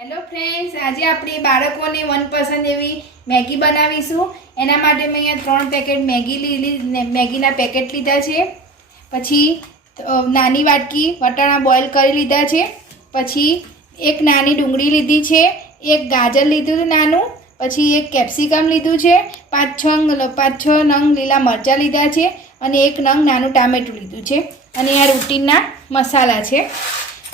Hello friends, आज आपणे बाळकोने मनपसंद एवी मैगी बनावीशुं। एना माटे मैं अहींया 3 पेकेट मैगीना पेकेट लीधा छे। पछी नानी वाटकी वटाणा बॉइल करी लीधा छे। पछी एक नानी डूंगળી लीधी छे, एक गाजर लीधुं नानुं, पछी एक केप्सिकम लीधुं छे, 5-6 नंग लीला मरचा लीधा छे अने एक नंग नानुं टामेटुं लीधुं छे। अने आ रूटीनना मसाला छे।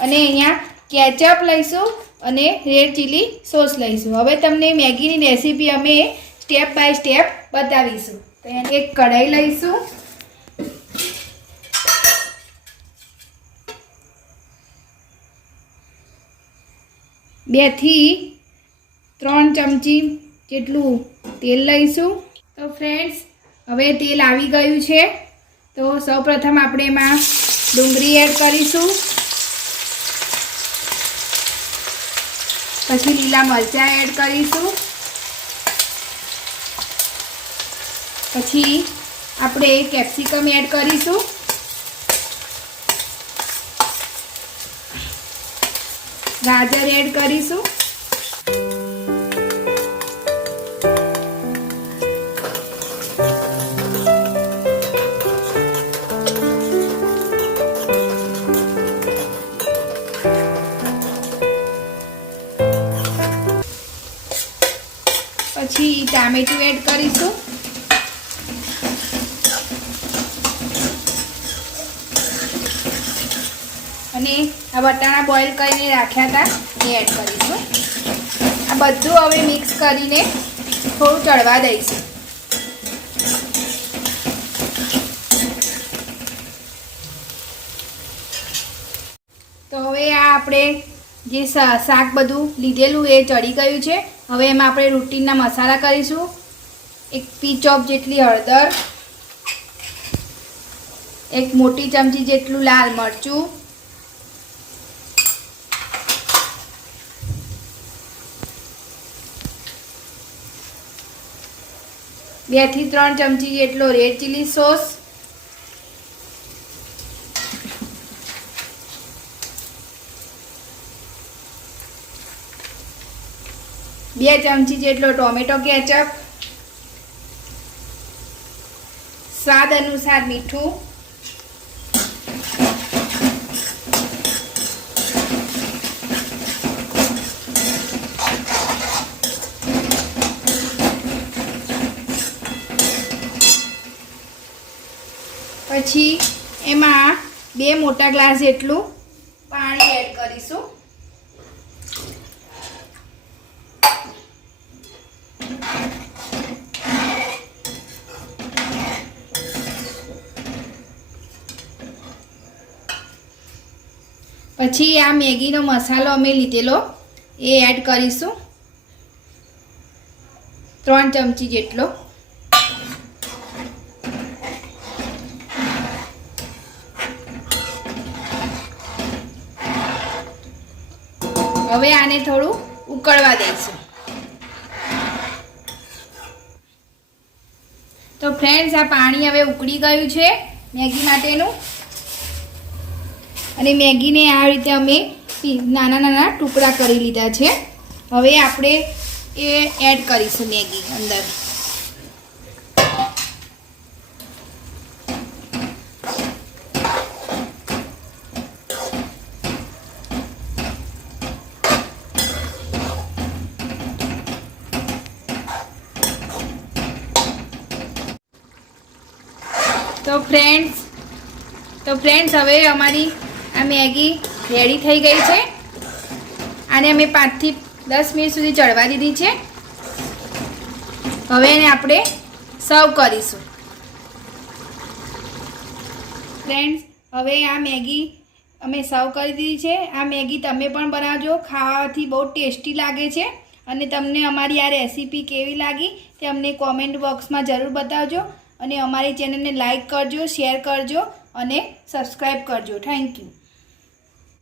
अने अहींया केचप लईशुं અને રેડ ચીલી સોસ લઈશું। હવે તમને મેગીની રેસીપી અમે સ્ટેપ બાય સ્ટેપ બતાવીશું। તો એક કઢાઈ લઈશું, 2 થી 3 ચમચી જેટલું તેલ લઈશું। તો ફ્રેન્ડ્સ, હવે તેલ આવી ગયું છે। તો સૌપ્રથમ આપણે એમાં ડુંગળી એડ કરીશું, પછી લીલા મરચાં એડ કરીશું, પછી આપણે કેપ્સિકમ એડ કરીશું, ગાજર એડ કરીશું, પછી ટામેટું એડ કરીશું, અને આ વટાણા બોઇલ કરીને રાખ્યા હતા એ એડ કરીશું। આ બધું હવે મિક્સ કરીને થોડું ચડવા દઈશું। તો હવે આ આપણે જે શાક બધું લીધેલું એ ચડી ગયું છે। હવે એમાં આપણે રૂટીનના મસાલા કરીશું। 1 પીંચ ઓફ જેટલી હળદર, 1 મોટી ચમચી જેટલું લાલ મરચું, 2 થી 3 ચમચી જેટલો રેડ ચીલી સોસ, 2 ચમચી જેટલો ટોમેટો કેચઅપ, સ્વાદ અનુસાર મીઠું, પછી એમાં 2 મોટા ગ્લાસ જેટલું પાણી એડ કરીશું। પછી આ મેગીનો મસાલો અમે લીધેલો એ એડ કરીશું, 3 ચમચી જેટલો। હવે આને થોડું ઉકળવા દઈશું। તો ફ્રેન્ડ્સ, આ પાણી હવે ઉકળી ગયું છે મેગી માટેનું, અને મેગીને આ રીતે અમે નાના નાના ટુકડા કરી લીધા છે। હવે આપણે એ એડ કરીશું મેગી અંદર। તો ફ્રેન્ડ્સ હવે અમારી આ મેગી રેડી થઈ ગઈ છે। આને અમે 5 થી 10 મિનિટ સુધી ચડવા દીધી છે। હવે એને આપણે સર્વ કરીશું। ફ્રેન્ડ્સ, હવે આ મેગી અમે સર્વ કરી દીધી છે। આ મેગી તમે પણ બનાવજો, ખાવાથી બહુ ટેસ્ટી લાગે છે। અને તમને અમારી આ રેસીપી કેવી લાગી તે અમને કોમેન્ટ બોક્સમાં જરૂર બતાવજો, અને અમારી ચેનલને લાઈક કરજો, શેર કરજો અને સબસ્ક્રાઈબ કરજો। Thank you.